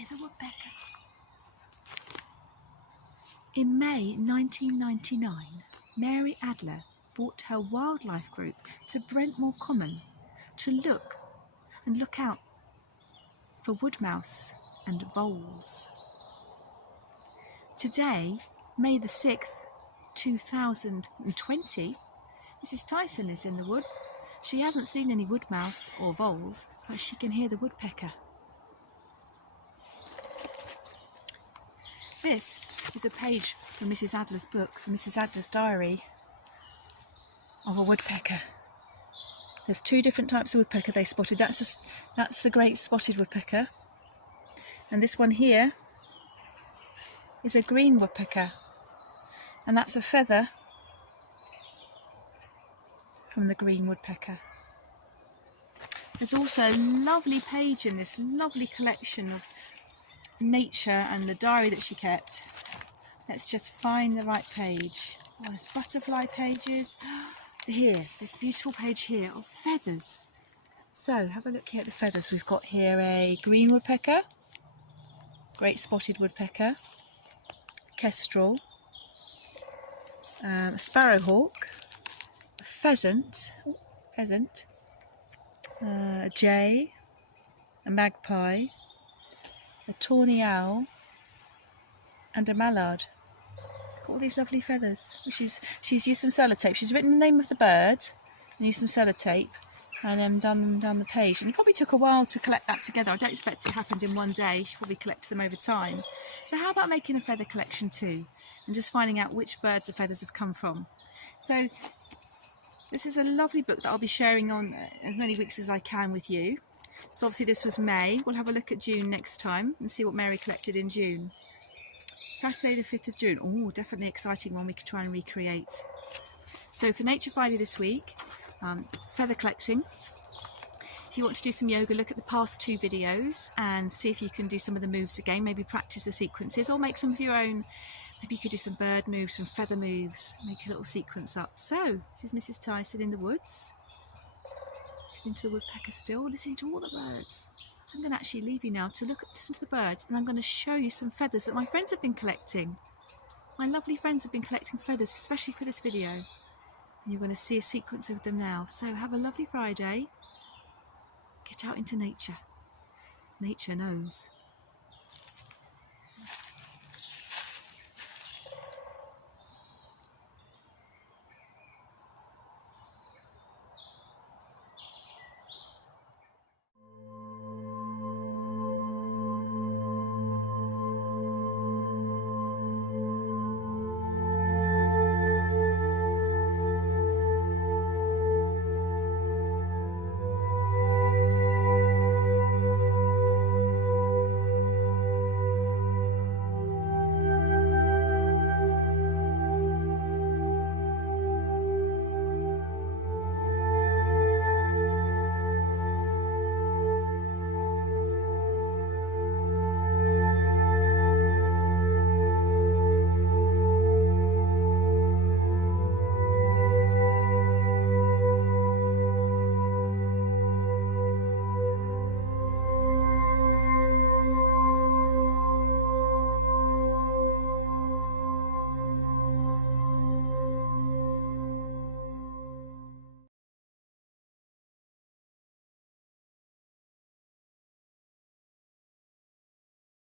Hear the woodpecker. In May 1999, Mary Adler brought her wildlife group to Brentmoor Common to look out for woodmouse and voles. Today, May the 6th, 2020, Mrs. Tyson is in the wood. She hasn't seen any woodmouse or voles, but she can hear the woodpecker. This is a page from Mrs. Adler's book, from Mrs. Adler's diary of a woodpecker. There's two different types of woodpecker they spotted. That's the great spotted woodpecker. And this one here is a green woodpecker. And that's a feather from the green woodpecker. There's also a lovely page in this lovely collection of nature and the diary that she kept. Let's just find the right page. Oh, there's butterfly pages. Here, this beautiful page here of feathers. So have a look here at the feathers. We've got here a green woodpecker, great spotted woodpecker, kestrel, a sparrowhawk, a pheasant, a jay, a magpie, a tawny owl, and a mallard. Got all these lovely feathers. She's used some sellotape. She's written the name of the bird and used some sellotape and then done them down the page. And it probably took a while to collect that together. I don't expect it happened in one day. She probably collected them over time. So how about making a feather collection too and just finding out which birds the feathers have come from? So this is a lovely book that I'll be sharing on as many weeks as I can with you. So obviously this was May. We'll have a look at June next time and see what Mary collected in June. Saturday the 5th of June. Oh, definitely exciting one we could try and recreate. So for Nature Friday this week, feather collecting. If you want to do some yoga, look at the past two videos and see if you can do some of the moves again. Maybe practice the sequences or make some of your own. Maybe you could do some bird moves, some feather moves, make a little sequence up. So this is Mrs. Tyson in the woods. Listening to the woodpecker still, listening to all the birds. I'm going to actually leave you now to listen to the birds, and I'm going to show you some feathers that my friends have been collecting. My lovely friends have been collecting feathers, especially for this video. And you're going to see a sequence of them now. So have a lovely Friday. Get out into nature. Nature knows.